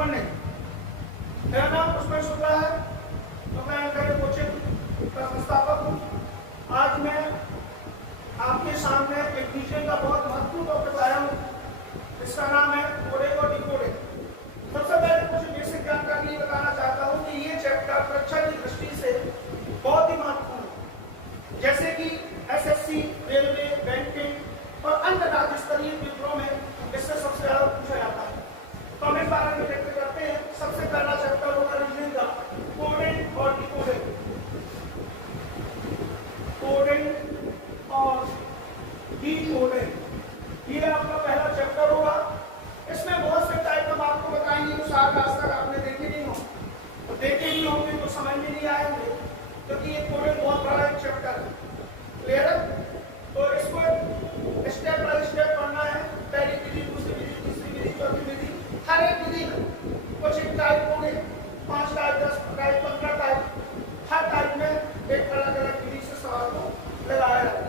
One नहीं। मेरा नाम पुष्पेश शुक्ला है, तो मैं एंकर कोचिंग का संस्थापक हूँ। आज मैं आपके सामने एक विषय का बहुत महत्वपूर्ण टॉपिक लाया हूँ, इसका नाम है कोडिंग और डिकोडिंग। सबसे पहले कुछ बेसिक जानकारी बताना चाहता हूँ कि ये चैप्टर परीक्षा की दृष्टि से बहुत ही महत्वपूर्ण है। जैसे कि एसएससी, रेलवे, बैंकिंग और अन्य राज्य स्तरीय पेपरों में इससे सबसे ज्यादा पूछा जाता है। तो हम इस बारे में चर्चा करते हैं। सबसे पहला चैप्टर होगा रीजनिंग का, कोडिंग और डिकोडिंग। कोडिंग और डिकोडिंग ये आपका पहला चैप्टर होगा। इसमें बहुत से टाइप हम आपको बताएंगे जो शायद आज तक आपने देखे नहीं हो, तो देखे नहीं होंगे तो समझ में नहीं आएंगे, क्योंकि ये कोडिंग बहुत बड़ा एक चैप्टर है। क्लियर है? तो इसको स्टेप बाय स्टेप पढ़ना है। पहली विधि, दूसरी विधि, तीसरी विधि, चौथी विधि, हर एक विधि में कुछ एक टाइप होंगे, 5 टाइप, 10 टाइप, 15 टाइप, हर टाइप में एक अलग अलग विधि से सवाल को लगाया जाता है।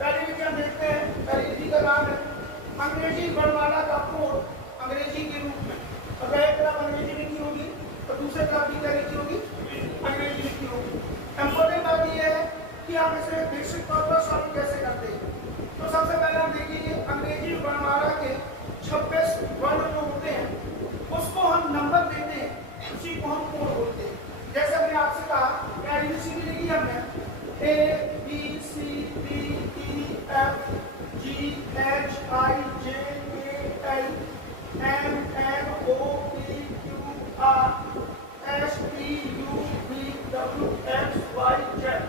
पहली विधि हम देखते हैं। पहली विधि का नाम है अंग्रेजी वर्णमाला का कोड अंग्रेजी के रूप में। अगर एक तरफ अंग्रेजी लिखी होगी तो दूसरे तरफ भी क्या लिखी होगी? अंग्रेजी लिखी होगी। इंपॉर्टेंट बात यह है कि आप इसे बेसिक तौर पर सॉल्व कैसे करते हैं। तो सबसे पहले हम देखेंगे अंग्रेजी वर्णमाला के 26 वर्ण जो होते हैं उसको हम नंबर देते हैं, उसी को हम कोड बोलते हैं। जैसे मैंने आपसे कहा एबीसीडी लिखी हमने, ABCDEFGHIJKLMNOPQRSTUVWXYZ।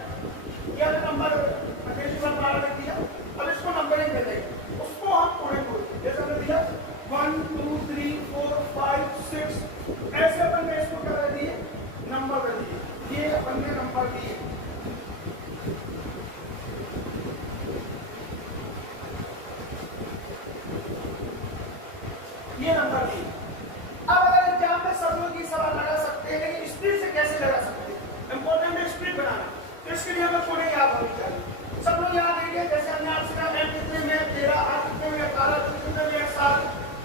यह नंबर अंग्रेजी वर्णमाला में दिया। अब इसको नंबरिंग में देंगे, उसको हम कोडिंग बोलते हैं। जैसे हमने दिया 1 2 3 4 5 6, ऐसे अपन ने इसको क्या कर दिए? नंबर कर दिए। ये अपन ने नंबर दिए। ये नंबर दिए। अब अगर एग्जाम में सब लोग ये सवाल लगा सकते हैं, लेकिन स्पीड से कैसे लगा सकते हैं? इंपॉर्टेंट है स्पीड बनाना। तो इसके लिए हमें कोडिंग याद होनी चाहिए। सब लोग याद रखिए। जैसे हमने आपसे कहा एम कितने में 13, आर कितने में 18, टी कितने में 7,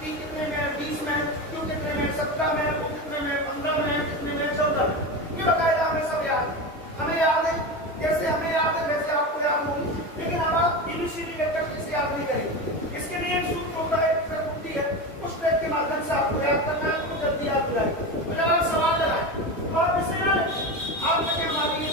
टी कितने में 20 में, क्यू कितने में 17 में, ओ कितने में 15 में, कितने में 14 में। ये बकायदा हमें सब याद है। हमें याद है, जैसे हमें याद है वैसे आपको याद होगी, लेकिन अब आप एबीसीडी लेकर किसे याद नहीं करेंगे। इसके लिए एक सूत्र होता है, एक होती है, उस ट्रैक के माध्यम से आपको याद करना है, आपको जल्दी याद दिलाएगा। तो जब आप सवाल लगाए तो आप इसे ना आप लगे हमारी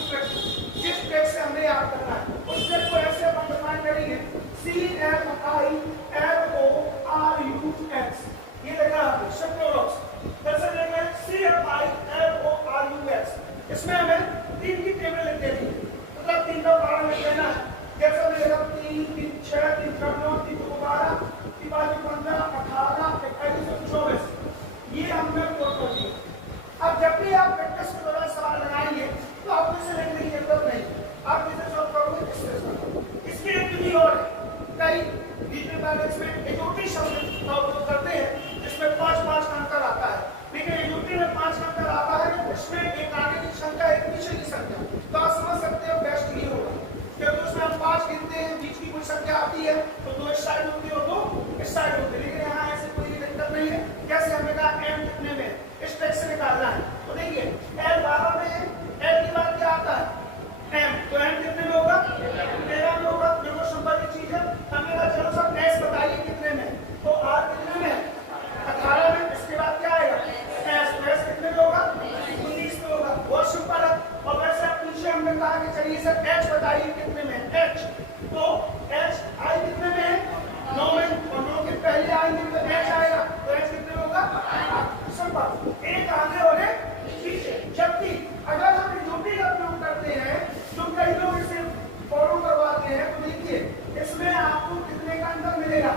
जिस ट्रैक से हमने याद करना है उस ट्रैक को ऐसे अपन डिफाइन करेंगे, CFILORUX। ये देखा आपने शिफ्टोरॉक्स। कैसे लेंगे? CFILORUX। इसमें हमें 3 की टेबल लिख देनी है, मतलब 3 का उदाहरण लिख देना है। जैसे मिलेगा 3 3 6 3 4 9 3 2 12 3 5 15 18 21 24। ये हमने कोड कर दिया। अब जब भी आप प्रैक्टिस के दौरान सवाल लगाएंगे तो आपको इसे लिखने की जरूरत नहीं, आप इसे सॉल्व करोगे इससे सॉल्व। इसकी एक विधि और है। कई रीजनल बैलेंस में एजोटी शब्द का उपयोग करते हैं जिसमें 5-5 का अंतर आता है, लेकिन एजोटी में 5 का अंतर आता है, इसमें एक आगे की संख्या एक पीछे की संख्या। तो आप समझ सकते हो बेस्ट ये होगा, क्योंकि उसमें हम 5 गिनते हैं, बीच की कोई संख्या आती है तो 2 इस साइड होती है और 2 इस साइड होती है, लेकिन यहाँ ऐसे कोई दिक्कत नहीं है। जैसे हमने कहा एम कितने में, इस ट्रैक से निकालना है। तो देखिए एल 12 में है, एल की बात क्या आता है? एम। तो एम कितने में होगा? 13 में होगा। देखो सिंपल सी चीज है। हमने कहा चलो सब एस बताइए कितने में, तो आर कितने में है? 18 में। इसके बाद क्या आएगा? एस। तो एस कितने में होगा? 19 में होगा। बहुत सिंपल है। और वैसे आप पीछे हमने कहा कि चलिए सर एच बताइए कितने में है? एच। तो एच आई कितने में है? 9 में। और 9 के पहले आएंगे तो एच आएगा, तो एच कितने में होगा? सिंपल। एक आगे और एक पीछे। जबकि अगर हम यूपी का प्रयोग करते हैं जो कई लोग इसे फॉलो करवाते हैं, तो देखिए इसमें आपको कितने का अंतर मिलेगा?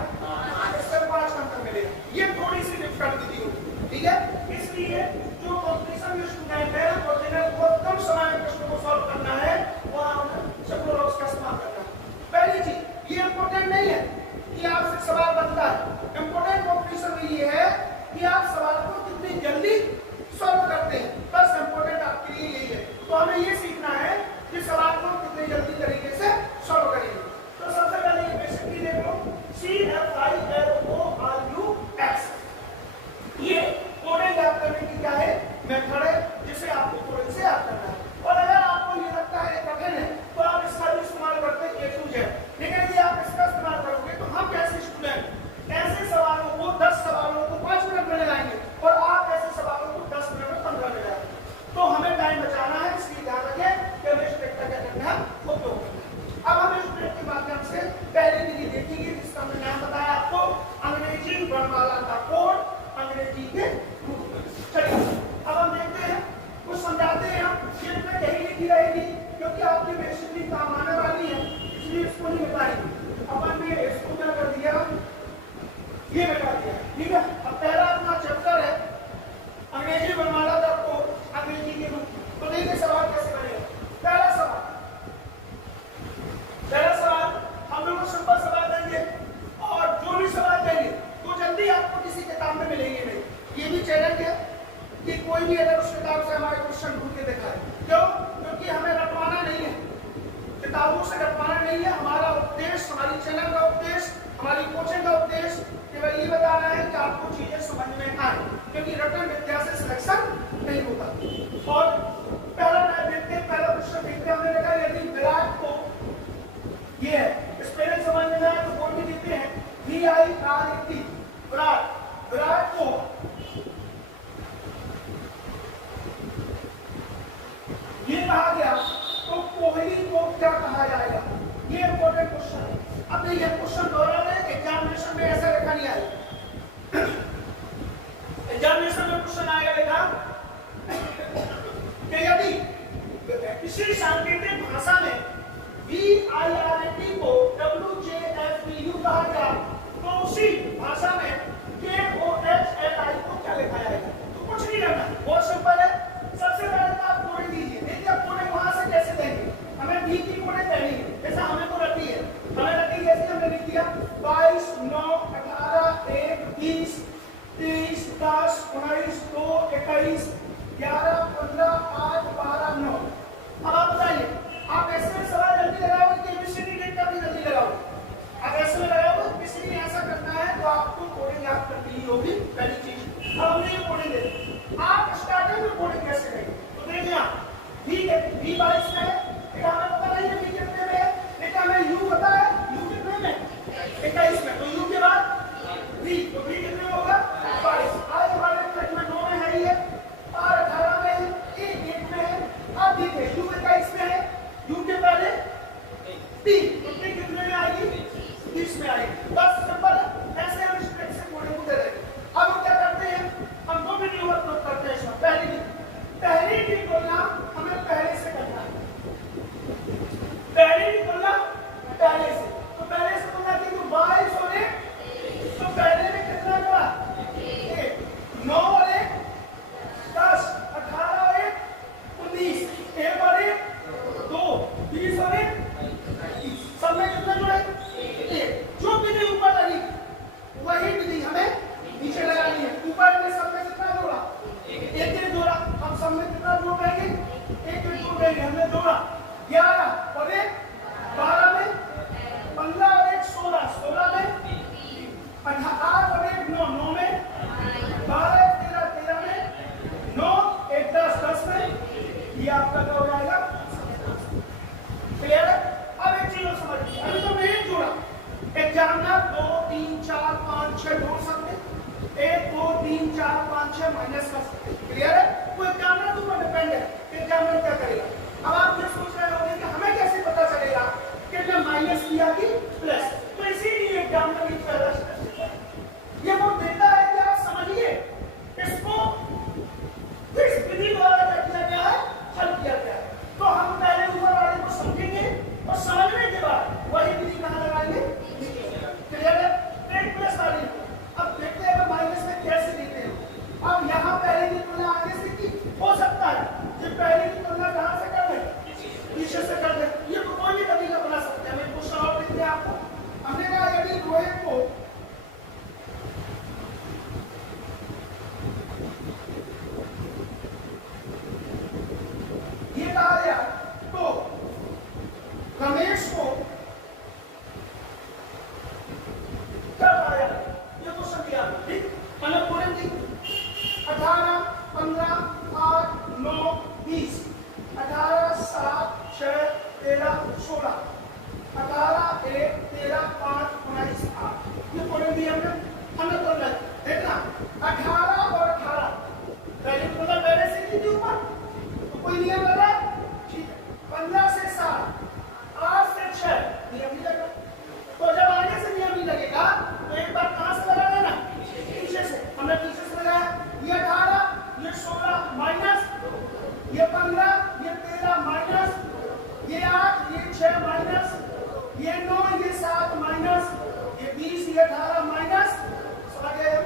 इससे 5 का अंतर मिलेगा। ये थोड़ी सी डिफिकल्ट विधि होगी, ठीक है? इसलिए जो कॉम्पिटिशन में स्टूडेंट है और जिन्हें बहुत कम समय में प्रश्नों को सॉल्व करना है, वहां हमें शिफ्टोरॉक्स का इस्तेमाल करना है। पहली चीज ये इंपॉर्टेंट नहीं है कि आपसे सवाल बनता है, इंपॉर्टेंट कॉम्पिटिशन में ये है कि आप सवाल को कितनी जल्दी सॉल्व करते हैं। बस इंपॉर्टेंट आपके लिए यही है। तो हमें ये सीखना है कि सवाल को कितनी जल्दी तरीके से सॉल्व करेंगे। तो सबसे पहले ये बेसिकली देख लो, CFILORUX। ये कोडिंग याद करने कि कोई भी अगर उस किताब से हमारे क्वेश्चन ढूंढ के दिखाए। क्यों? क्योंकि हमें रटवाना नहीं है, किताबों से रटवाना नहीं है। हमारा उद्देश्य, हमारी चैनल का उद्देश्य, हमारी कोचिंग का उद्देश्य केवल ये बताना है कि आपको चीजें समझ में आए, क्योंकि रटन विद्या से सिलेक्शन नहीं होता। और पहला क्वेश्चन देखते हैं। हमने देखा यदि विराट को, ये है स्पेलिंग समझ में आए तो बोल भी देते हैं VIRAT, विराट को ये कहा गया तो कोहली को क्या कहा जाएगा? ये इंपॉर्टेंट क्वेश्चन है। अब ये क्वेश्चन दोहरा है, एग्जामिनेशन में ऐसा लिखा नहीं आएगा। एग्जामिनेशन में क्वेश्चन आएगा लिखा कि यदि किसी सांकेतिक भाषा में VIRAT को WJFPU कहा गया तो उसी भाषा में KOHLI को क्या लिखा जाएगा? तो कुछ नहीं करना, बहुत सिंपल है। सबसे पहले तो आप कोडिंग दीजिए। देखिए आप कोडिंग वहां से कैसे देंगे? हमें V की कोडिंग करनी है, जैसा हमें तो रटी है। हमें रटी कैसे? हमने लिख दिया 22 9 18 1 20 23 10 19 2 21 11 15 8 12 9। अब आप बताइए, आप ऐसे में सवाल जल्दी लगाओगे कि एबीसीडी डेट का भी जल्दी लगाओगे? आप ऐसे में लगाओगे, किसी ने ऐसा करना है तो आपको कोडिंग याद करनी होगी, पहली चीज। अब हमने ये कोडिंग दे, आप स्टार्टिंग में कोडिंग कैसे करेंगे? तो देखिए आप V 22 है, लेकिन हमें पता नहीं है V कितने में है, लेकिन हमें U पता है, U कितने में? 21 में। तो U के बाद V, तो V कितने में होगा? 22। आज हमारे पेज में 9 में है ही है, और 18 में है, 1 में है। अब देखिए U 21 में है, U के पहले 3, तो 3 कितने में आएगी? 20 में आएगी। बस सिंपल है, ऐसे हम स्ट्रेट से कोडिंग को दे देंगे। अब हम क्या करते हैं? हम दो वीडियो अपलोड करते हैं इसमें। पहली की तुलना हमें पहले से करना है। पहले की तुलना पहले से, तो पहले से तुलना की तो 22 और 1, तो पहले में कितना हुआ? 1, 9 और 1 10, 18 और 1 19, 1 और 1 2, 20 और 1 21। सब में कितना जुड़े? 1। जो विधि ऊपर लगी वही विधि हमें नीचे लगानी है। ऊपर में सब में कितना जोड़ा? 1 जोड़ा। हम सब में कितना जोड़ देंगे? 1 जोड़ देंगे। हमने जोड़ा 11 और 1 12 में, 15 और 1 16, 16 में, 8 और 1 9, 9 में, 12 13, 13 में, 9 1 10, 10 में। ये आपका क्या हो जाएगा? क्लियर है? अब एक चीज समझिए, अभी तो मैं जोड़ा, एग्जामिनर 2 3 4 5 6 जोड़ सकते, 1 2 3 4 5 6 माइनस कर सकते। क्लियर है? वो एग्जामिनर के ऊपर डिपेंड है, एग्जामिनर क्या करेगा। अब आप ये सोच रहे होंगे कि हमें कैसे पता चलेगा कि मैं माइनस किया कि प्लस? तो इसीलिए एग्जामिनर की पहला स्टेप ये वो देता है कि आप समझिए इसको किस विधि द्वारा क्या किया गया है, हल किया गया है। तो हम पहले ऊपर वाले को समझेंगे और समझने के बाद वही विधि कहां लगाएंगे? क्लियर है? 1 प्लस वाली। अब देखते हैं माइनस में कैसे देते हैं। अब यहाँ पहले की तुलना आगे से की हो सकता है, ये पहले की तुलना कहां से कर दें? पीछे से कर दें। ये तो कोई भी तरीका बना सकते हैं। मैं क्वेश्चन और लिखते हैं आपको। हमने कहा यदि रोहित को ये कहा गया तो रमेश को क्या कहा गया? ये क्वेश्चन दिया, ठीक? मतलब पूरे दिन 18 15 8 9 20, 18 7 6 13 16, 18 1 13 5 19 8। ये पूरे दिन हमने तो देखना 18 और 18 पहले मतलब पहले से की थी ऊपर, तो कोई नियम लगा? ठीक है। 15 से 7, 8 से 6 नियम नहीं लगा। तो जब आगे से नियम नहीं लगेगा तो एक बार कहां से लगा लेना? पीछे से। हमने पीछे से लगाया, ये 18 ये 16 माइनस, ये 15 ये 13 माइनस, ये 8 ये 6 माइनस, ये 9 ये 7 माइनस, ये 20 ये 18 माइनस। समझ गए?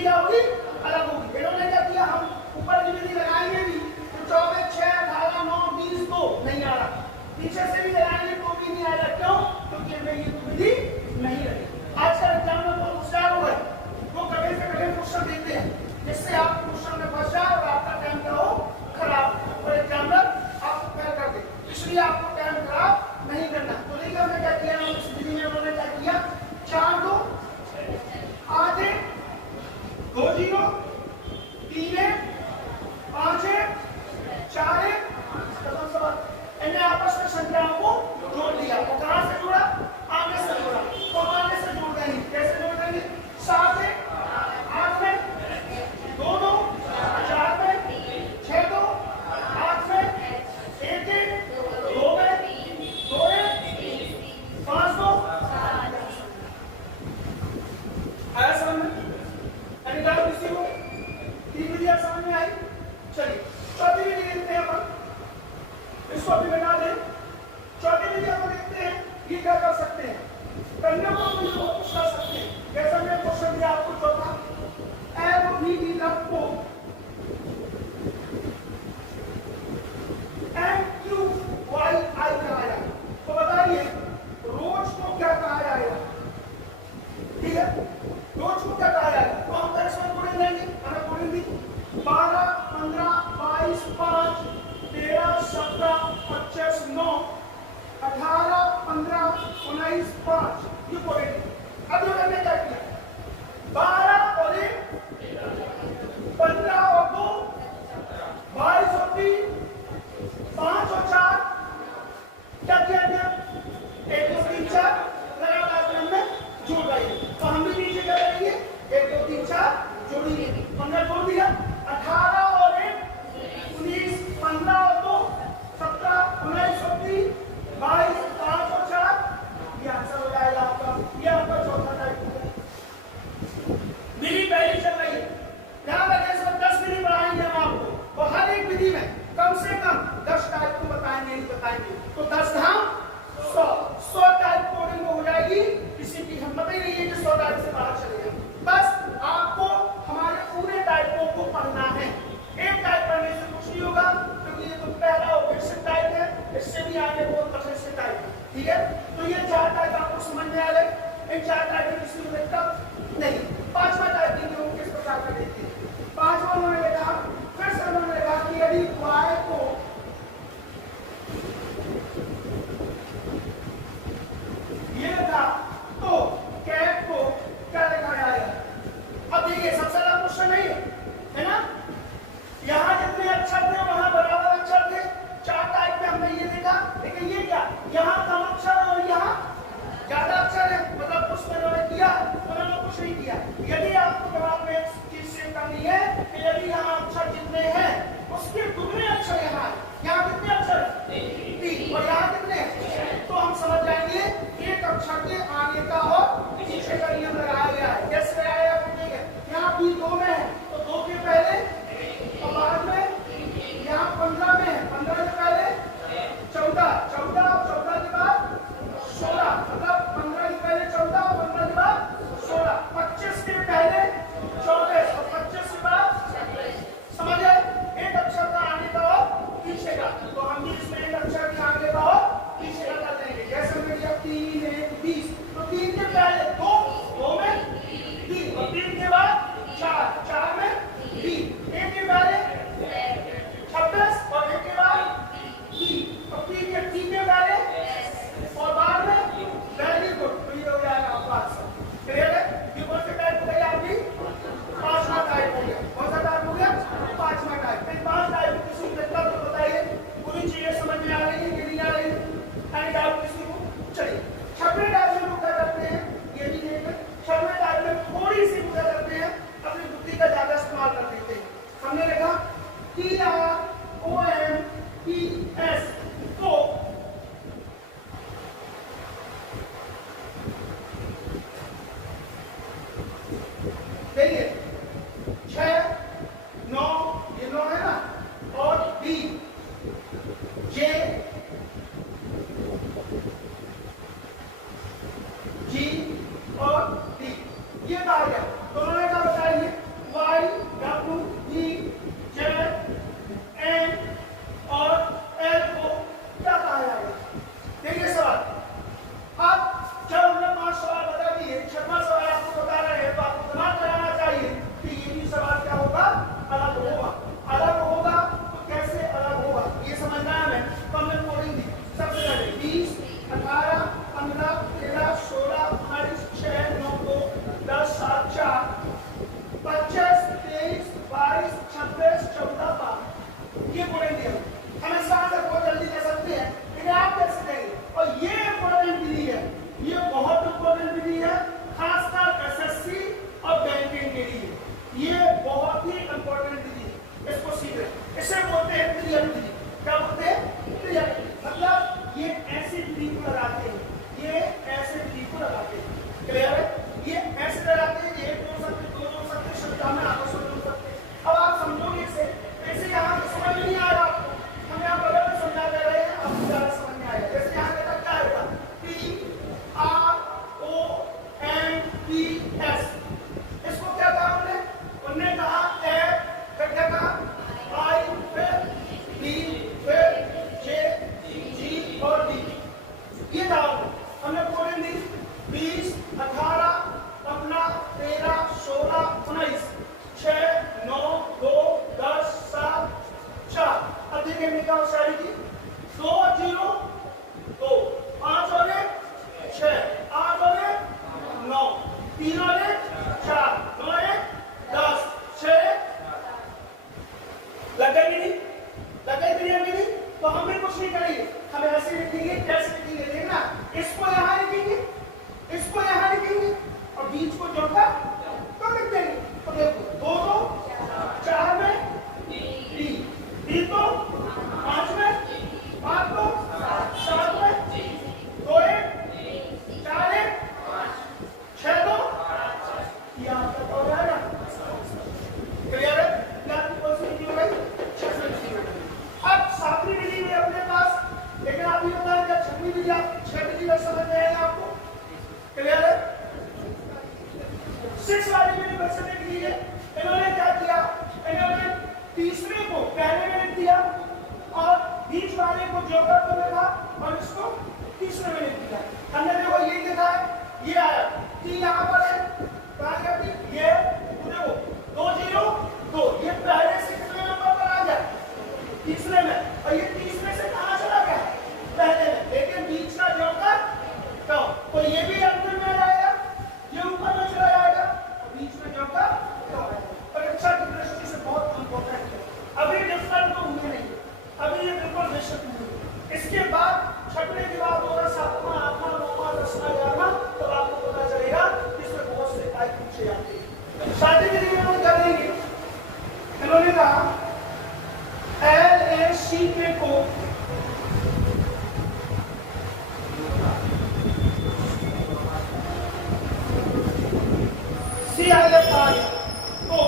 विधि क्या होगी, अलग होगी। इन्होंने क्या किया, हम ऊपर की विधि लगाएंगे भी तो 24, 6, 18, 9, 20 तो नहीं आ रहा, पीछे से भी लगाएंगे तो भी नहीं आएगा। क्यों? क्योंकि इनमें ये विधि नहीं लगी। आजकल एग्जाम में बहुत होशियार हो गए, वो कभी से कभी क्वेश्चन देते हैं जिससे आप क्वेश्चन में फंस जाए और आपका टाइम क्या हो, खराब, और एग्जामिनर आपको फेल कर दे। इसलिए आपको टाइम खराब नहीं करना। तो देखिए हमने क्या किया, इस विधि में उन्होंने क्या किया, 4 2 8 2 0 3 5 4 खत्म सवाल। इन्हें आपस में संख्याओं को जोड़ दिया। और कहां से जोड़ा, आगे से जोड़ा। तो आगे से जोड़ देंगे, कैसे जोड़ देंगे, 7 से 8 में 2 2 4 में 6 2 8 में 1 1 2 में 2 1 5 2 आया समझ में? यानी डाउट किसी को, 3 विधियां समझ में आई। चलिए चौथी विधि देखते हैं अपन, इसको भी बता दें। चौथी विधि हम देखते हैं ये क्या कर सकते हैं, कन्या को भी कुछ कर सकते हैं। जैसा मैंने क्वेश्चन दिया आपको चौथा, एफ वी डी लव को एम क्यू वाई आई कहा जाए, तो बताइए रोज को क्या कहा जाएगा, ठीक है, रोज को क्या कहा जाएगा। तो हम इसमें कोडिंग लेंगे, हमें कोडिंग दी 12 15 22 5 13 17 25 9 18 15 19 5, ये कोडिंग। अब इन्होंने क्या किया, 12 और 1 15 और 2 22 और 3 5 और 4, क्या किया गया, 1 2 3 4 लगातार क्रम में जोड़ रही है। तो हम भी नीचे क्या करेंगे, 1 2 3 4 जोड़ेंगे। 15 जोड़ दिया, 18 और 1 19 15 और 2 17 19 और 3 22 5 और 4, ये आंसर हो जाएगा आपका। ये आपका चौथा टाइप हो गया। विधि पहली चल रही है, ध्यान रखें, सब 10 विधि पढ़ाएंगे हम आपको, और हर एक विधि में कम से कम 10 टाइप को बताएंगे ही बताएंगे। तो 10 धाम 100 टाइप कोडिंग हो जाएगी, किसी की हिम्मत ही नहीं है कि 100 टाइप से बाहर चले जाए। बस आपको हमारे पूरे टाइपों को पढ़ना है, एक टाइप पढ़ने से कुछ नहीं होगा, क्योंकि ये तो पहला बेसिक टाइप है, इससे भी आगे बहुत कठिन से टाइप है, ठीक है। तो ये 4 टाइप आपको समझ में आ गए, इन 4 टाइप में किसी को दिक्कत नहीं। 5वां टाइप देखिए वो किस प्रकार का देखते हैं। 5वां उन्होंने लिखा, फिर से उन्होंने लिखा कि यदि y को ये था तो कैट को क्या लिखा जाएगा। अब देखिए सबसे बड़ा क्वेश्चन नहीं है ना, यहाँ जितने अक्षर थे वहां बराबर अक्षर थे। 4 टाइप में हमने ये देखा, लेकिन ये क्या, यहाँ कम अक्षर और यहाँ ज्यादा अक्षर है, मतलब कुछ उन्होंने किया, उन्होंने कुछ नहीं किया। यदि आपको जवाब में एक चीज से करनी है कि यदि यहाँ अक्षर जितने हैं उसके दुगने अक्षर यहाँ है, यहाँ कितने अक्षर 3 और यहाँ कितने, तो हम समझ जाएंगे एक अक्षर के आगे का और पीछे का नियम लगाया गया है। कैसे लगाया गया, यहाँ भी 2 में है तो 2 के पहले और बाद में, यहाँ 15 में है, 15 के पहले 14 14 और 14 के बाद 16, मतलब 15 के पहले 14 और 15 के बाद 16, 25 के पहले 24 और 25 के बाद, समझ आए, एक अक्षर का आगे का और पीछे का। तो हम भी इसमें एक अक्षर के आगे का और पीछे का कर देंगे। जैसे हमने किया 3 1 20, तो 3 के पहले 2 2 में 3 और 3 के बाद 4 4 में 3, 1 के पहले 26 और 1 के बाद 3 और 3 के पहले और बाद में, वेरी गुड। तो ये हो जाएगा आपका आंसर, क्लियर है। ये कौन सा टाइप हो गया आपकी, 5वां टाइप हो गया। कौन सा टाइप हो गया, 5वां टाइप। इन 5 टाइप को किसी को दिक्कत तो बताइए, पूरी चीजें समझ में आ रही है कि नहीं आ रही है, एनी डाउट किसी को। चलिए 6वें टाइप में क्या करते हैं, ये भी देखिए। 6वें टाइप में थोड़ी सी क्या करते हैं, अपनी बुद्धि का ज्यादा इस्तेमाल कर देते हैं। हमने लिखा TROMPS को देखिए 6 9, ये 9 है ना, और D J G और D, ये कहा गया। तो उन्होंने क्या बताया, पी एस। इसको क्या कहा हमने? उन्होंने कहा ए, फिर क्या कहा? आई, फिर बी, फिर जे, जी और डी। ये कहा हमने कोडिंग दी 20, 18, 15, 13, 16, 19, 6, 9, 2, 10, 7, 4। अब देखिए मैं क्या होशियारी की 2 0 2 5 हो गए 6 8 हो गए 9 3 हो गए 4 9 1 10 6 लग गई नहीं? लग गई क्रिया की नहीं? तो हमें कुछ नहीं करेंगे, हम ऐसे लिखेंगे कैसे लिखेंगे देखना, इसको यहाँ लिखेंगे, इसको यहाँ लिखेंगे और बीच को जोड़कर तो लिख देंगे। तो देखो 2 2 4 में डी, डी तो 5 में 5 तो 7 में 2 1 4 1 6 2 यहाँ तक हो जाएगा। क्लियर है? कौन सी विधि हो गई? छठवीं विधि हो गई। अब सातवीं विधि में अपने पास, लेकिन आप ये बताएं क्या छठवीं विधि आप 6 विधि में समझ में आएगा आपको? क्लियर है? 6 वाली विधि बच्चे देख लीजिए, इन्होंने क्या किया? इन्होंने तीसरे को पहले में लिख दिया और बीच वाले को जोकर को लिखा और इसको तीसरे में लिख दिया। हमने देखो ये लिखा है, ये आया टी यहाँ पर है, कहाँ गया टी? ये देखो 2 0 2, ये पहले से कितने नंबर पर आ गया? तीसरे में, और ये तीसरे से कहाँ चला गया? पहले में, लेकिन बीच का जोकर तो ये भी अंदर में आएगा, ये ऊपर में चला जाएगा, बीच में जोकर तो परीक्षा की दृष्टि से बहुत इंपॉर्टेंट है। अभी डिफरेंट तो हुए नहीं, अभी ये बिल्कुल निश्चित नहीं। इसके बाद छठवें के बाद होगा 7वां 8वां 9वां 10वां 11वां, तब आपको पता चलेगा इसमें बहुत से टाइप पूछे जाते हैं। शादी विधि में हम कर देंगे, इन्होंने कहा LACK को CIFI को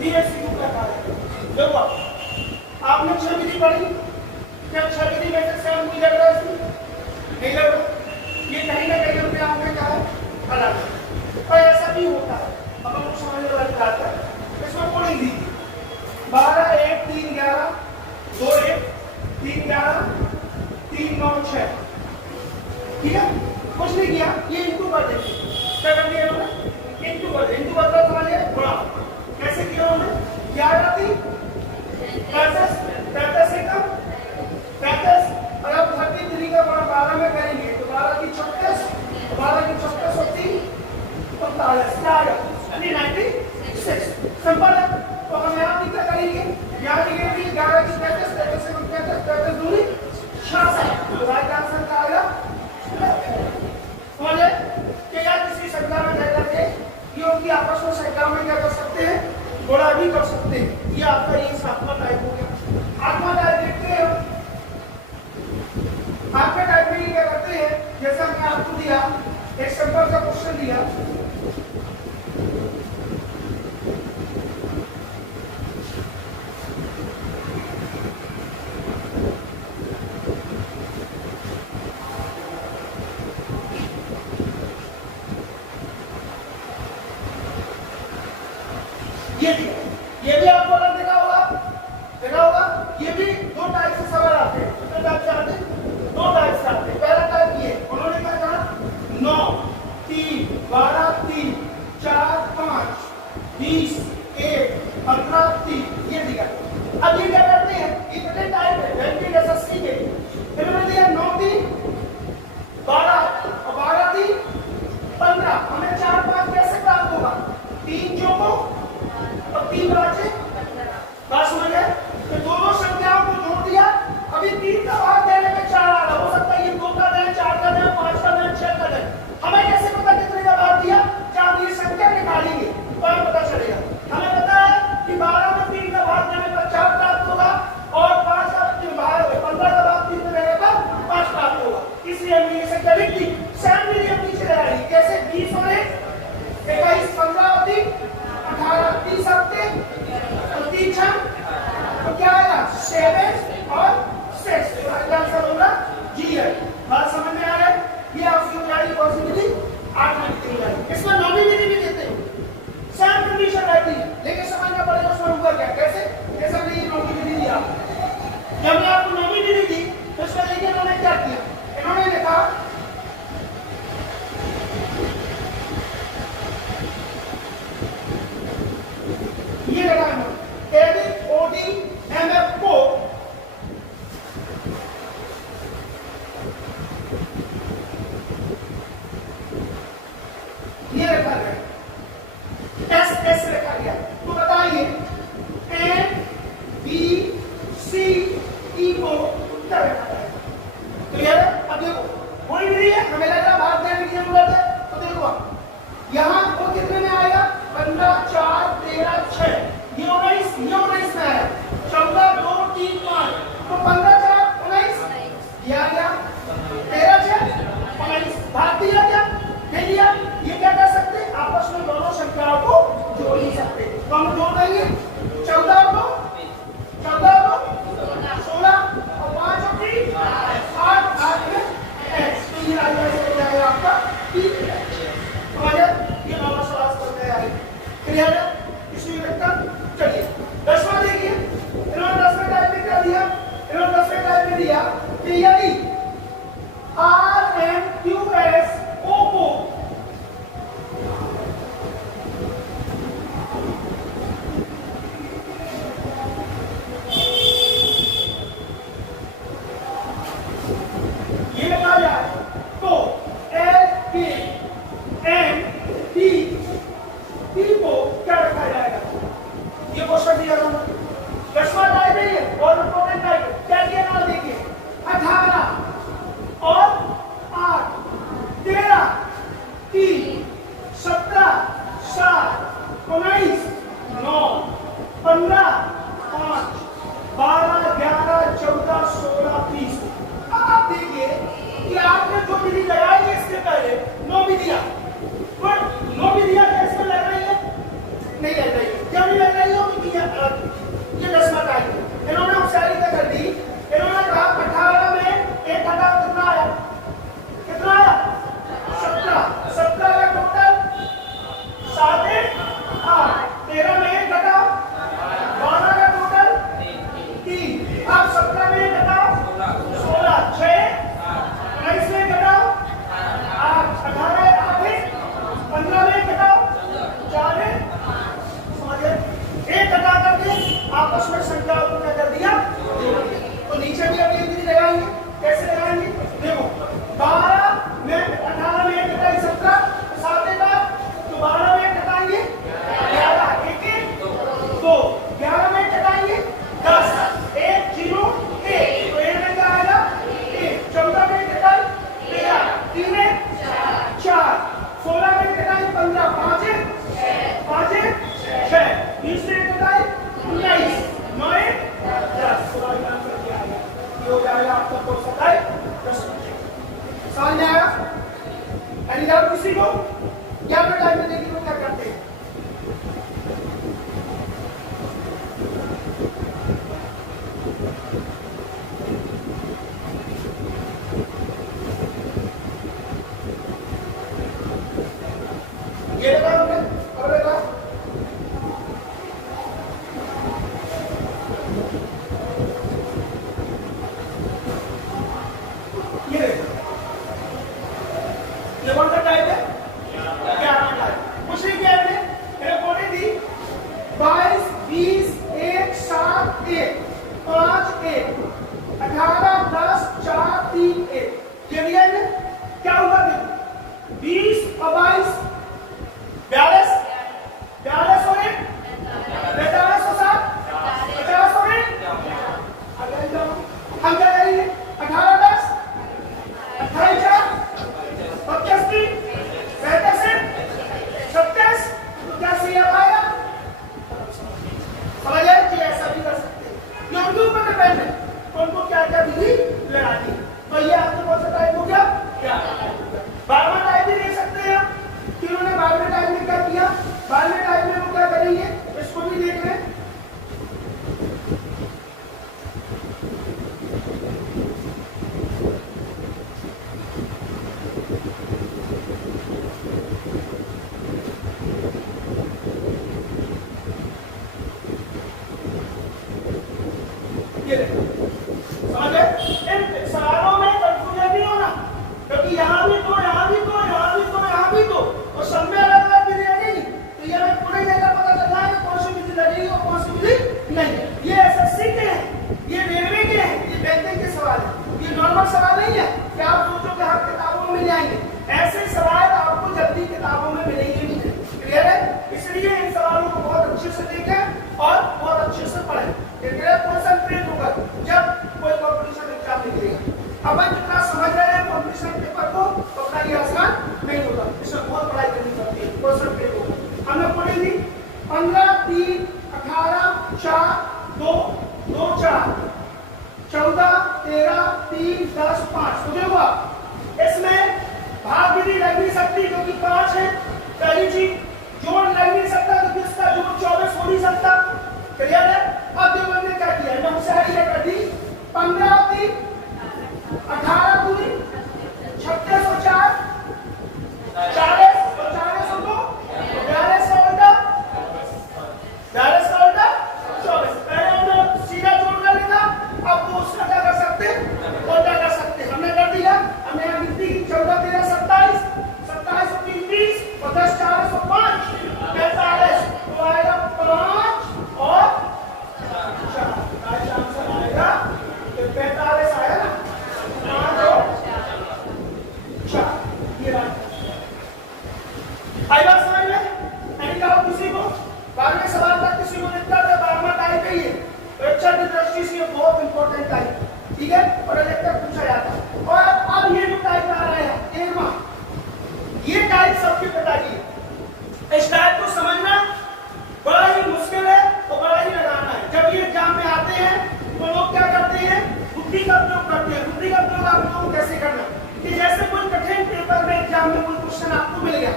DSCQ का कार्य। देखो आपने 6 विधि पढ़ी, क्या 6 विधि में से 7 मुझे लग रहा है इसमें? नहीं लग रहा? ये कहीं ना कहीं अपने आप में क्या है? अलग है, और ऐसा भी होता है, अब हमको समझ में लग जाता है। इसमें कोडिंग दी 12 1 3 11 2 1 3 11 3 9 6, ठीक है? कुछ नहीं किया, ये इंटू कर देंगे। क्या कर दिया उन्होंने? इंटू कर दिया। इंटू मतलब समझिए गुणा कैसे किया उन्होंने? 11 3 35 35 से कम 35, और अब 33 का गुणा 12 में करेंगे तो 12 की 36, 12 की 36 होती 45, क्या आएगा? 96। सिंपल है। तो हम यहाँ क्या करेंगे? यहाँ लिखेंगे 11 की 35 35 से 35 35 दूरी 66, तो राइट आंसर क्या आएगा? समझे कि यार किसी संख्या में क्या करते हैं, ये उनकी आपस में संख्या में क्या कर सकते हैं? गुणा भी कर सकते हैं। ये आपका ये 7वां टाइप हो गया। 8वां टाइप देखते हैं। 8वें टाइप में क्या करते हैं? जैसा मैं आपको दिया एक सिंपल सा क्वेश्चन दिया, ये भी आपको अलग देखा होगा, ये भी 2 टाइप से सवाल आते हैं। कितने टाइप से आते हैं? 2 टाइप से आते हैं। पहला टाइप ये, उन्होंने क्या कहा? 9 3 12 3 4 5 20 1 15 3, ये दिया। अब ये क्या करते हैं? ये कितने टाइप है? वेंटी एसएससी के इन्होंने दिया 9 3 12 और 12 3 15। हमें 4 5 कैसे प्राप्त होगा? 3 जोड़ो और 3 बचे ये नॉर्मल सवाल समझ में आएगा। क्लियर है? इसी तक चलिए 10वां देखिए, इन्होंने 10वें टाइप में क्या दिया? इन्होंने 10वें टाइप में दिया कि यदि R and QS O को ये लिखा जाए तो L K N T T को क्या रखा जाएगा? ये क्वेश्चन दिया था 10वां टाइप है ये, और इंपॉर्टेंट टाइप है। क्या दिया नाम देखिए, 18 और 8 13 3 17 7 19 9 15 5 12 11 14 16 30। आप देखिए कि आपने जो विधि लगाई है इसके पहले 9 विधियां, पर 9 विधियां कैसे लग रही है? नहीं लग रही है। क्यों नहीं लग रही है? क्योंकि ये 10वां टाइप है। इन्होंने होशियारी क्या कर दी? इन्होंने कहा 18 में एक घटाव कितना आया? कितना आया? 17। 17 का टोटल 7 8। 13 में एक घटाव 12 का टोटल 3। अब 17 में एक घटाव 16 6 19 में घटाव 8 18 8 15 में घटाव 4 समझे? एक घटा करके आपस में संख्याओं को क्या कर दिया? तो नीचे भी अभी विधि लगाएंगे। कैसे लगाएंगे? देखो 12 में 18 में एक घटाई 17 7 तो 12 में घटाएंगे 11 1 1 2 11 में घटाएंगे 10 1 0 1 तो 1 में क्या आएगा? 1 14 में घटाई 13 3 में 4 16 में घटाई 15 5 5 6 20 में घटाई 19 9 10। हो जाएगा आपका कोर्स 10। समझ में आया? एनी डाउट किसी को? क्या टाइम में देखिए लोग क्या करते हैं? ये लगा हमने और लगा ये कौन सा टाइप है? 11वां टाइप। कुछ नहीं किया हमने, रिपोर्टें दी 22 20 1 7 1 5 1 18 10 4 3 1। ये दिया है क्या हुआ? 20 और 22 42 42 हो गए 43 और 7 50 हो गए। हम क्या करेंगे? 18 10 28 4 25 3 37 27 तो क्या सही आ पाएगा? समझ आए कि ऐसा भी कर सकते हैं। ये उनके ऊपर डिपेंड है उनको क्या क्या विधि लगानी है। तो ये आपके कौन सा टाइप हो गया? 12वां टाइप भी देख सकते हैं आप कि उन्होंने 12वें टाइप में क्या किया। 12वें टाइप में वो क्या करेंगे इसको भी देख रहे हैं। समझे? इन सवालों में कंफ्यूजन नहीं होना, क्योंकि यहाँ भी तो यहाँ भी तो यहाँ भी तो यहाँ भी तो सब में अलग अलग विधि लगेगी। तो ये हमें पूरे जगह पता चलना है कि कौन सी विधि लगेगी और कौन सी विधि नहीं। ये एसएससी के हैं, ये रेलवे के हैं, ये बैंकिंग के सवाल है। ये नॉर्मल सवाल नहीं है कि आप सोचो कि हर किताबों में मिल जाएंगे। ऐसे सवाल आपको जल्दी किताबों में मिलेंगे भी नहीं। क्लियर है? इसलिए इन सवालों को बहुत अच्छे से देखें और बहुत अच्छे से पढ़ें। कंसंट्रेट होकर जब कोई कॉम्पिटिशन एग्जाम निकलेगा। अपन जितना समझ रहे हैं कॉम्पिटिशन पेपर को तो अपना ये आसान नहीं होगा, इसमें बहुत पढ़ाई करनी पड़ती है। कंसंट्रेट होकर हमने पढ़ी थी 15 3 18 4 2 2 4 14 13 3 10 5 तो देखो इसमें भाग विधि लग नहीं सकती क्योंकि 5 है। पहली चीज जोड़ लग नहीं सकता क्योंकि इसका जोड़ 24 हो नहीं सकता। क्लियर है? अब देखो हमने क्या किया, हमने होशियारी ये कर दी 15 3 18 2 36 और 4 इंपॉर्टेंट टाइप, ठीक है, और अधिकतर पूछा जाता है। और अब ये जो टाइप आ रहा है 13वां, ये टाइप सबके पता की, इस टाइप को समझना बड़ा ही मुश्किल है और बड़ा ही लगाना है। जब ये एग्जाम में आते हैं तो लोग क्या करते हैं, बुद्धि का प्रयोग करते हैं। बुद्धि का प्रयोग आप लोगों को कैसे करना कि जैसे कोई कठिन पेपर में एग्जाम में कोई क्वेश्चन आपको मिल गया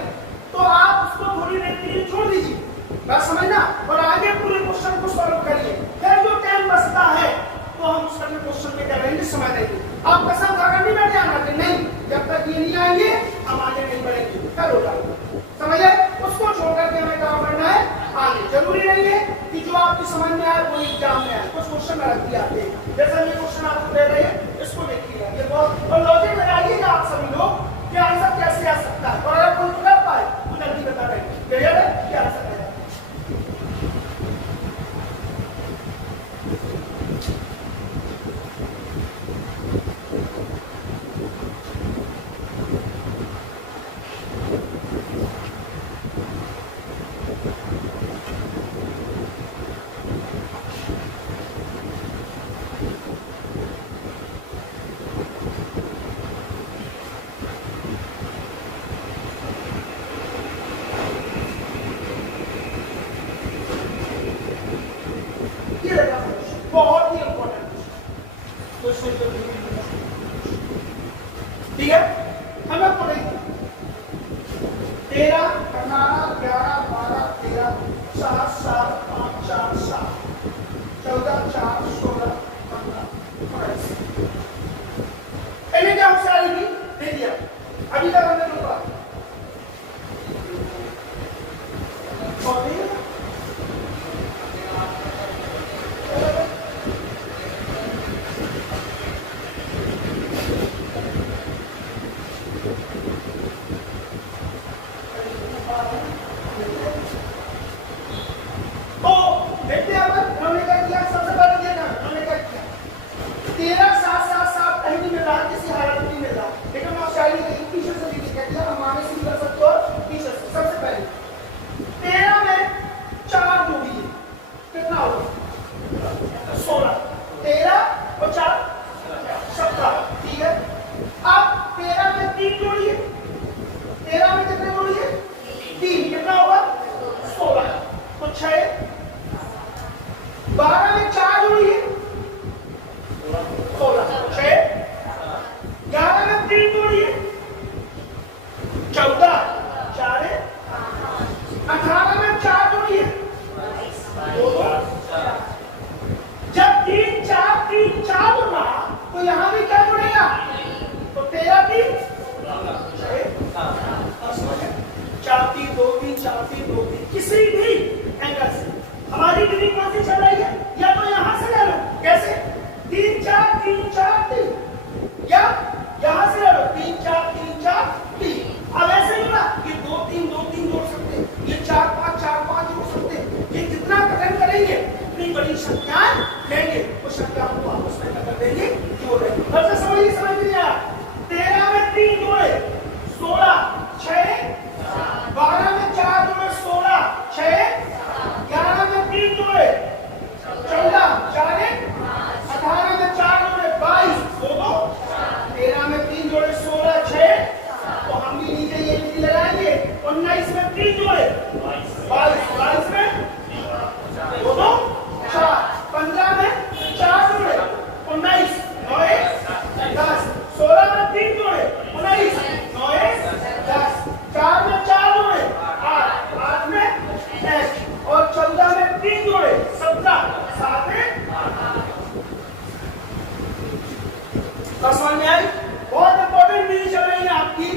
तो आप उसको थोड़ी देर के लिए छोड़ दीजिए, बात समझना, और आगे पूरे क्वेश्चन को सॉल्व करिए। फिर जो टाइम बचता है तो हम उस क्वेश्चन में क्या करेंगे, समझ लेंगे। आप कसम खाकर नहीं बैठ जाना कि नहीं जब तक ये नहीं आएंगे हम आगे नहीं बढ़ेंगे, कर होगा, समझे, उसको छोड़ करके हमें काम करना है आगे। जरूरी नहीं है कि जो आपकी समझ में आए वो एग्जाम में आए, कुछ क्वेश्चन अलग भी आते हैं। जैसा ये क्वेश्चन आपको दे रहे हैं इसको देखिएगा, ये बहुत, और लॉजिक लगाइएगा आप सभी लोग कि आंसर कैसे आ सकता है, और अगर कोई कर पाए तो जल्दी बता दें क्लियर है क्या आंसर है। बहुत ही इंपॉर्टेंट क्वेश्चन, ठीक है, हम लोग पढ़ेंगे 13, 18, 11, 12, 13, 7, 7, 5, 4, 7, 14, 4, 16, 15, 19। इन्हें क्या होशियारी की दे दिया, अभी तक हमने रुका किसी भी एंगल से हमारी डिग्री कौन सी चल रही है, या तो यहां से ले लो, कैसे 3 4 3 4 3, या यहां से ले लो 3 4 3 4 3। अब ऐसे नहीं ना ये 2 3 2 3 जोड़ सकते हैं, ये 4 5 4 5 जोड़ सकते हैं। ये जितना कठिन करेंगे उतनी बड़ी संख्याएं लेंगे, उस संख्या को आपस में कर देंगे, जोड़ देंगे। अब से समझिए, समझ में आया, 13 में 3 जोड़े 16, 6 12 में 4 जोड़े 16, 6 11 में 3 जोड़े 14, 4 18 में 4 जोड़े 22, 2 2 13 में 3 जोड़े 16, 6, तो हम भी नीचे ये विधि लगाएंगे। 19 में 3 जोड़े 22, 22 में 2 2 4, 15 में 4 जोड़े 19, 9 10, 16 में 3 जोड़े 19, 9 10, 4 में 4 जोड़े 8, 8 में 10, और 14 में 3 जोड़े 17, 7 में 8। समझ में आई? बहुत इंपॉर्टेंट विधि चल रही है आपकी।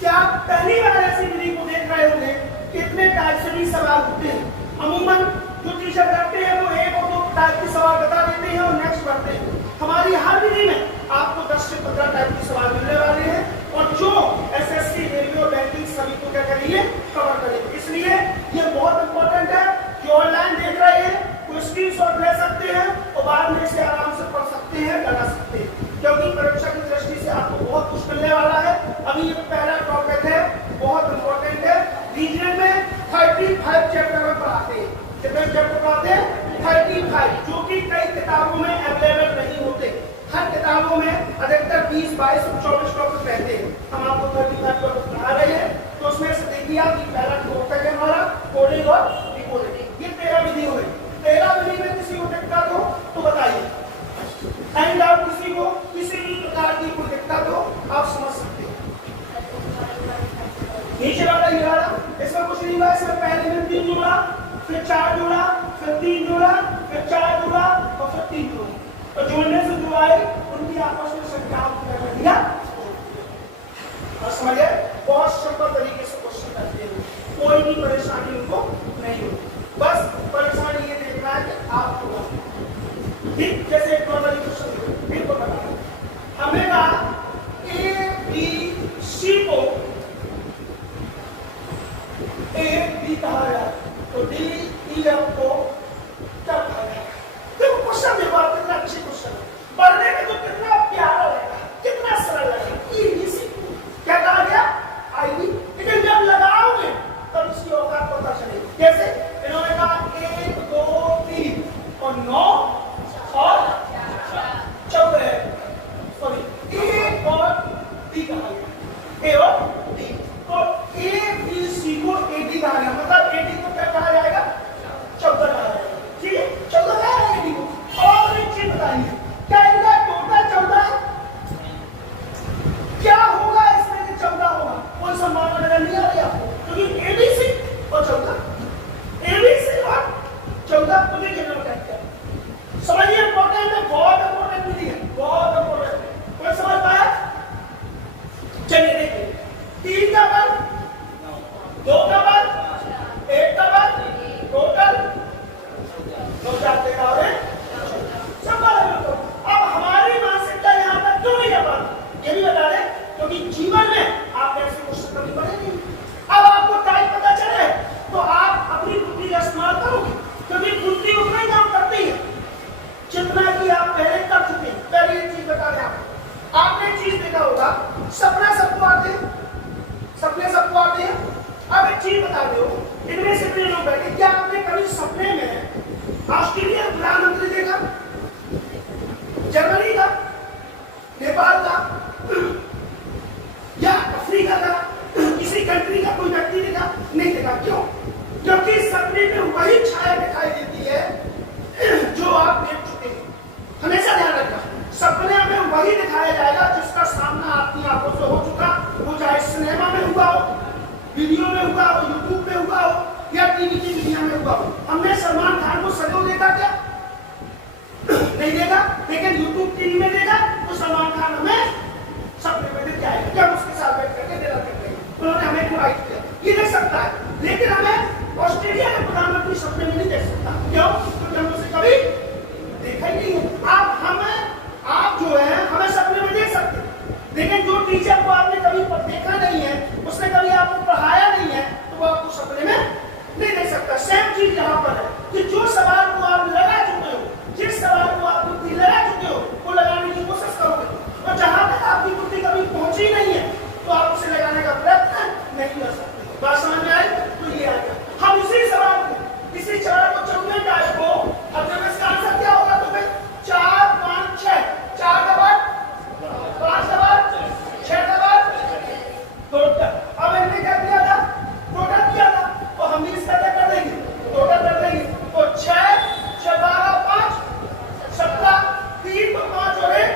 क्या आप पहली बार ऐसी विधि को देख रहे होंगे? कितने टाइप से भी सवाल होते हैं। अमूमन जो टीचर करते हैं वो 1 और 2 टाइप के सवाल बता देते हैं और नेक्स्ट पढ़ते हैं। हमारी हर विधि में आपको 10 से 15 टाइप के सवाल मिलने वाले हैं, और जो एसएससी रेलवे बैंकिंग सभी को क्या करेंगे, कवर करेंगे। इसलिए ये बहुत इंपॉर्टेंट है कि ऑनलाइन देख रहे हैं तो स्क्रीनशॉट ले सकते हैं और बाद में इसे आराम से पढ़ सकते हैं, लगा सकते हैं, क्योंकि परीक्षा की दृष्टि से आपको बहुत कुछ मिलने वाला है। अभी ये पहला टॉपिक है, बहुत इंपॉर्टेंट है। रीजनिंग में 35 चैप्टर में पढ़ाते हैं, कितने चैप्टर पढ़ाते हैं? 35, जो कि कई किताबों में अवेलेबल नहीं होते। 22 और 24 टॉपिक रहते हैं, हम आपको 35 टॉपिक पढ़ा रहे हैं। तो उसमें से देखिए आप पहला टॉपिक है हमारा कोडिंग और डिकोडिंग। ये 13 विधि हुई। 13 विधि में किसी को दिक्कत हो तो बताइए। एंड आप किसी को किसी भी प्रकार की कोई दिक्कत हो आप समझ सकते हैं। नीचे वाला ये वाला इसमें कुछ नहीं हुआ। इसमें पहले में 3 जोड़ा, फिर 4 जोड़ा, फिर 3 जोड़ा, फिर 4 जोड़ा और फिर 3 जोड़ा। तो जोड़ने से जो आए उनकी आपस में संख्या कर दिया और समझे। बहुत सिंपल तरीके से क्वेश्चन करते हैं, कोई भी परेशानी उनको नहीं होती। बस परेशानी ये देखना है कि आपको ठीक जैसे एक नॉर्मल क्वेश्चन इनको बताना। हमें कहा ए बी सी को ए बी कहा गया तो डी ई एफ को क्या कहा गया। देखो क्वेश्चन देखो आप कितना अच्छी क्वेश्चन है, पढ़ने में तो कितना प्यारा लगेगा, कितना सरल लगेगा। ए बी सी क्या कहा गया आई बी, लेकिन जब लगाओगे तब इसकी औकात पता चलेगी। जैसे इन्होंने कहा 1 2 3 और 9 और 14 सॉरी ए और डी कहा गया, ए और डी। तो ए बी सी को ए डी कहा गया, मतलब ए डी को क्या कहा जाएगा 14 कहा जाएगा। ठीक है 14 कहा है ए डी को। और एक चीज बताइए क्या इनका टोटल 14 है? क्या होगा इसमें कि 14 होगा? कोई संभावना नजर नहीं आ रही आपको, क्योंकि ए बी सी और 14 ए बी सी और 14 को भी गिनना कहते हैं। समझिए इंपॉर्टेंट है, बहुत इंपॉर्टेंट विधि है, बहुत इंपॉर्टेंट। कोई समझ पाया? चलिए देखिए 3 का बल, 2 का बल, 1 का बल, टोटल 2 जाते का और संभाल है। अब हमारी मानसिकता यहाँ तक क्यों नहीं जा पाती ये भी बता दें, क्योंकि जीवन में आप ऐसे क्वेश्चन कभी पढ़े नहीं। अब आपको टाइप पता चले तो आप अपनी बुद्धि का इस्तेमाल करोगे, क्योंकि बुद्धि उतना ही काम करती है जितना कि आप पहले कर चुके हैं। पहले ये चीज बता दें आपने चीज देखा होगा, सपना सबको आते हैं, सपने सबको आते हैं। अब एक चीज बता दो, इनमें से कितने लोग बैठे, क्या आपने कभी सपने में ऑस्ट्रेलिया का प्रधानमंत्री देखा, जर्मनी का, नेपाल का या अफ्रीका का, किसी कंट्री का कोई व्यक्ति देखा? नहीं देखा। क्यों? क्योंकि सपने में वही छाया दिखाई देती है जो आप देख चुके हैं। हमेशा ध्यान रखना, सपने में वही दिखाया जाएगा जिसका सामना आपकी आंखों से हो चुका, वो चाहे सिनेमा में हुआ हो, वीडियो में हुआ हो, यूट्यूब में हुआ हो या टीवी की दुनिया में हुआ हो। हमने सलमान खान को सजो देखा क्या? नहीं देखा, लेकिन यूट्यूब टीवी में देखा तो सलमान खान हमें सपने में दिख जाएगा, क्या उसके साथ बैठ करके देखा करते हैं। उन्होंने हमें इनवाइट किया, ये देख सकता है, लेकिन हमें ऑस्ट्रेलिया के प्रधानमंत्री सपने में नहीं देख सकता। क्यों? क्योंकि हम उसे कभी देखा ही नहीं है। आप जो है हमें सपने में देख सकते हैं, लेकिन जो टीचर को आपने कभी देखा नहीं है, उसने कभी आपको पढ़ाया नहीं है, तो वो आपको सपने में नहीं देख सकता। सेम चीज यहाँ पर है कि जो सवाल को आप लगा चुके हो, जिस सवाल को आप बुद्धि लगा चुके हो, वो लगाने की कोशिश करोगे, और जहां तक आपकी बुद्धि कभी पहुंची नहीं है तो आप उसे लगाने का प्रयत्न नहीं कर सकते। बात समझ में आई? तो ये आ गया। हम इसी सवाल को, इसी 4 को 14 टाइप को, अब जब इसका आंसर क्या होगा तो फिर 4 5 6, 4 का बाद 5 का बाद 6 का बाद टोटल। अब हमने क्या किया था? टोटल किया था, तो हम भी इसका क्या कर देंगे? टोटल कर देंगे। तो 6 6 12 5 17 3 तो 5 और 1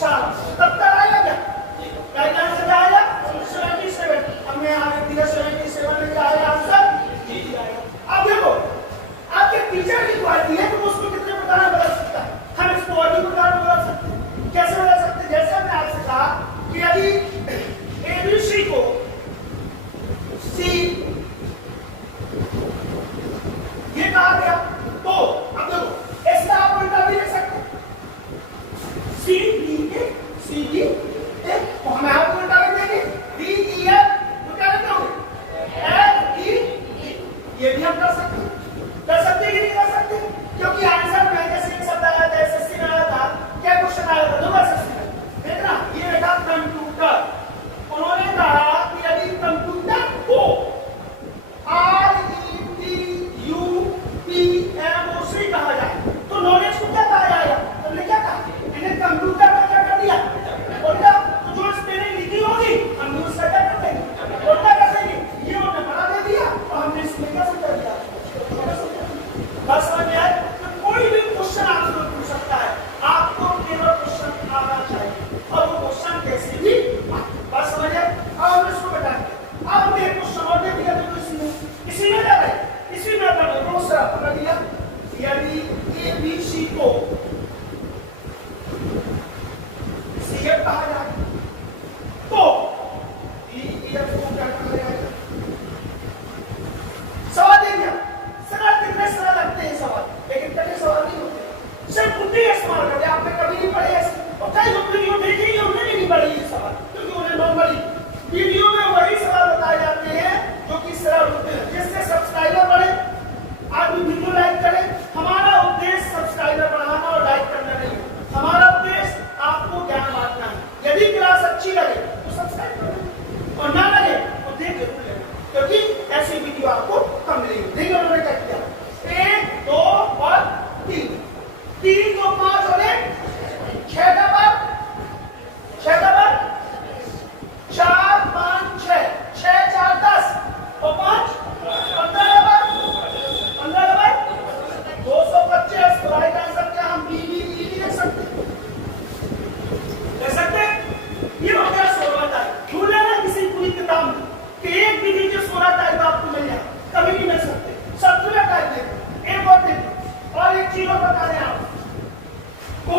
7, तब तक आएगा क्या? राइट आंसर आएगा 77। हमने आगे दिया 77 में क्या आएगा आंसर? 80 आएगा। अब देखो विधि के 16 टाइप आपको मिल जाए, कभी भी मिल सकते, 17 टाइप देखो। एक और देखो, और एक चीज बता दें आपको,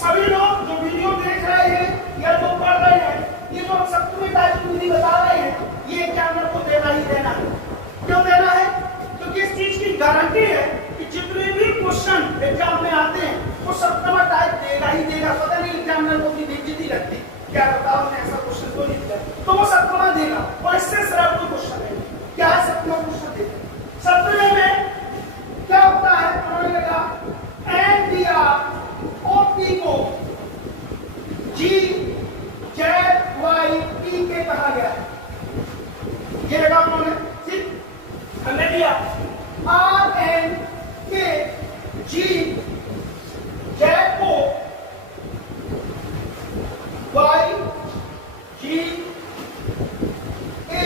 सभी लोग जो वीडियो देख रहे हैं या जो पढ़ रहे हैं, ये जो 17 टाइप की विधि बता रहे हैं, ये एग्जामिनर को देना ही देना है। क्यों देना है? क्योंकि इस चीज की गारंटी है कि जितने भी क्वेश्चन एग्जाम में आते हैं वो 17 टाइप देगा ही देगा। पता नहीं एग्जामिनर को अपनी बेइज्जती लगती, क्या बताओ ने ऐसा क्वेश्चन तो नहीं दिया, तो वो 17 देगा। और इससे सरल कोई क्वेश्चन है, क्या है 17 क्वेश्चन देगा। 17 में क्या होता है, उन्होंने लगा एन दिया, ओ पी को जी जेड वाई टी के कहा गया है, ये लगा उन्होंने। ठीक, हमने दिया आर एन के जी जेड को वाई जी ए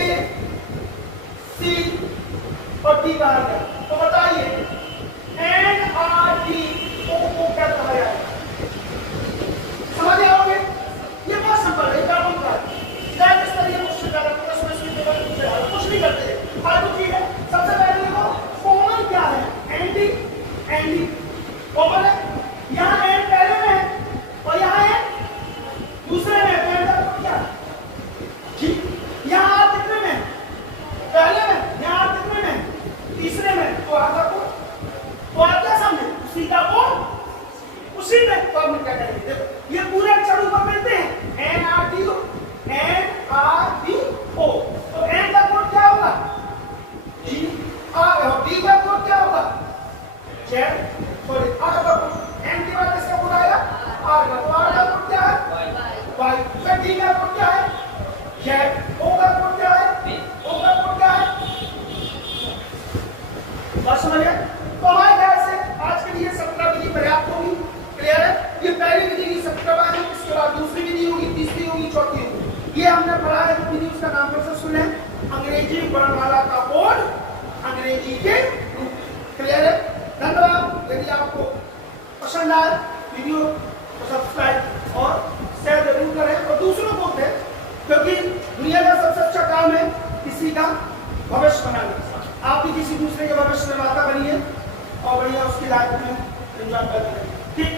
सी और टी कहा गया। तो बताइए एन आर टी को क्या कहा गया है, समझ आओगे? ये बहुत सिंपल है, क्या बोलता है इस तरीके क्वेश्चन का कुछ नहीं करते। फालतू चीज है। सबसे पहले देखो कॉमन क्या है, एंटी एंटी कॉमन है। यहाँ एन पहले में है और यहाँ एन दूसरे में है, तो क्या ठीक। यहाँ आर कितने में, पहले में, यहाँ आर कितने में, तीसरे में, तो आधा को तो आप क्या समझे, उसी का कोण उसी में। तो हम क्या करेंगे, देखो ये पूरे अक्षर ऊपर मिलते हैं, N R T O, N R T O. तो एन का कोण क्या होगा, जी, और टी का कोण क्या होगा, जेड, सॉरी आर का कोण, एन के बाद इसका कोण आएगा आर का, तो आर का कोण क्या है, वाई। फिर टी का कोण क्या है, जेड। ओ का कोण क्या है, ओ का कोण क्या है, बात समझ गए? तो हमारे ख्याल से आज के लिए 17 विधि पर्याप्त होगी। क्लियर है? ये पहली विधि की 17 बार है, इसके बाद दूसरी विधि होगी, तीसरी होगी, चौथी होगी। ये हमने पढ़ा है विधि, उसका नाम फिर से सुने, अंग्रेजी वर्णमाला का कोड अंग्रेजी के रूप। क्लियर है? धन्यवाद। यदि आपको पसंद आए वीडियो तो सब्सक्राइब और शेयर जरूर करें और दूसरों को दें, क्योंकि दुनिया का सबसे अच्छा काम है किसी का भविष्य बनाना। आप भी किसी दूसरे के भविष्य निर्माता बनिए और बढ़िया उसकी लाइफ में एंजॉय करें। ठीक।